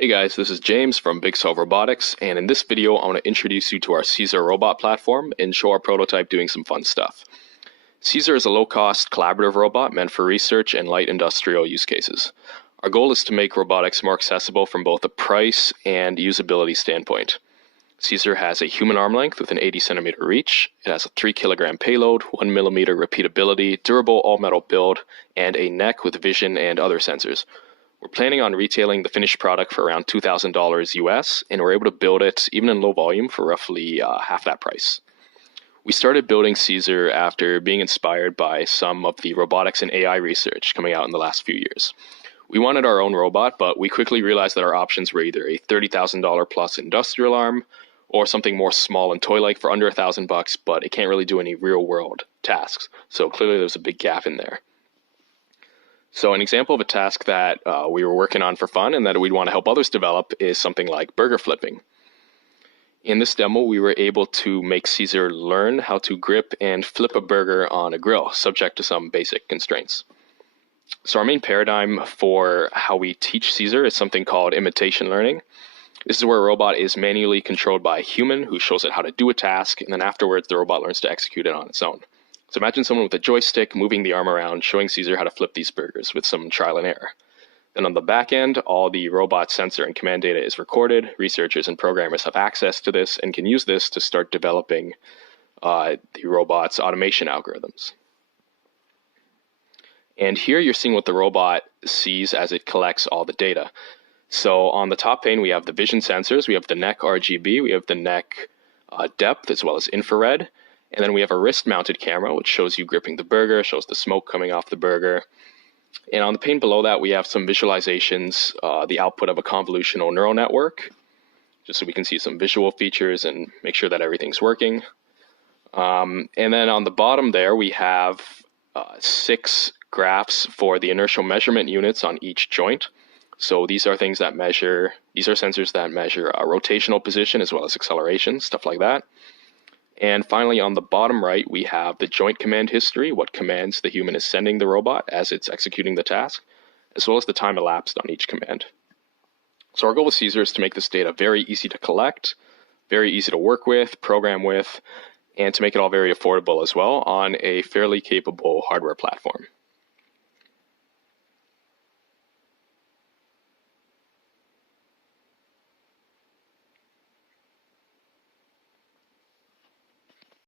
Hey guys, this is James from Robotics, and in this video I want to introduce you to our Caesar robot platform and show our prototype doing some fun stuff. Caesar is a low-cost collaborative robot meant for research and light industrial use cases. Our goal is to make robotics more accessible from both a price and usability standpoint. Caesar has a human arm length with an 80 centimeter reach. It has a 3 kilogram payload, 1 millimeter repeatability, durable all-metal build, and a neck with vision and other sensors. We're planning on retailing the finished product for around $2,000 US, and we're able to build it even in low volume for roughly half that price. We started building Caesar after being inspired by some of the robotics and AI research coming out in the last few years. We wanted our own robot, but we quickly realized that our options were either a $30,000 plus industrial arm or something more small and toy-like for under $1,000, but it can't really do any real-world tasks. So clearly there's a big gap in there. So an example of a task that we were working on for fun and that we'd want to help others develop is something like burger flipping. In this demo, we were able to make Caesar learn how to grip and flip a burger on a grill, subject to some basic constraints. So our main paradigm for how we teach Caesar is something called imitation learning. This is where a robot is manually controlled by a human who shows it how to do a task, and then afterwards the robot learns to execute it on its own. So imagine someone with a joystick moving the arm around, showing Caesar how to flip these burgers with some trial and error. Then on the back end, all the robot sensor and command data is recorded. Researchers and programmers have access to this and can use this to start developing the robot's automation algorithms. And here you're seeing what the robot sees as it collects all the data. So on the top pane, we have the vision sensors, we have the neck RGB, we have the neck depth as well as infrared. And then we have a wrist-mounted camera, which shows you gripping the burger, shows the smoke coming off the burger. And on the pane below that, we have some visualizations, the output of a convolutional neural network, just so we can see some visual features and make sure that everything's working. And then on the bottom there, we have 6 graphs for the inertial measurement units on each joint. So these are things that measure, these are sensors that measure rotational position as well as acceleration, stuff like that. And finally, on the bottom right, we have the joint command history, what commands the human is sending the robot as it's executing the task, as well as the time elapsed on each command. So our goal with Caesar is to make this data very easy to collect, very easy to work with, program with, and to make it all very affordable as well on a fairly capable hardware platform.